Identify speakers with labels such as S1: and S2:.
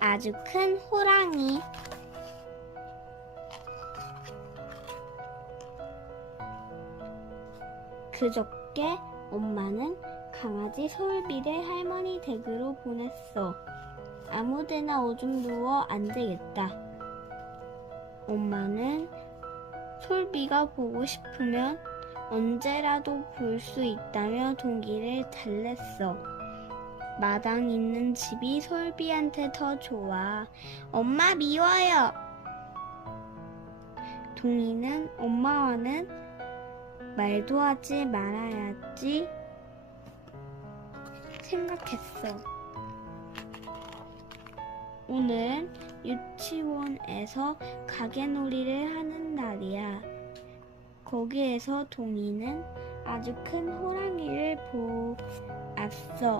S1: 아주 큰 호랑이. 그저께 엄마는 강아지 솔비를 할머니 댁으로 보냈어. 아무데나 오줌 누워 안 되겠다. 엄마는 솔비가 보고 싶으면 언제라도 볼 수 있다며 동기를 달랬어. 마당 있는 집이 솔비한테 더 좋아. 엄마 미워요. 동이는 엄마와는 말도 하지 말아야지 생각했어. 오늘 유치원에서 가게놀이를 하는 날이야. 거기에서 동이는 아주 큰 호랑이를 보았어.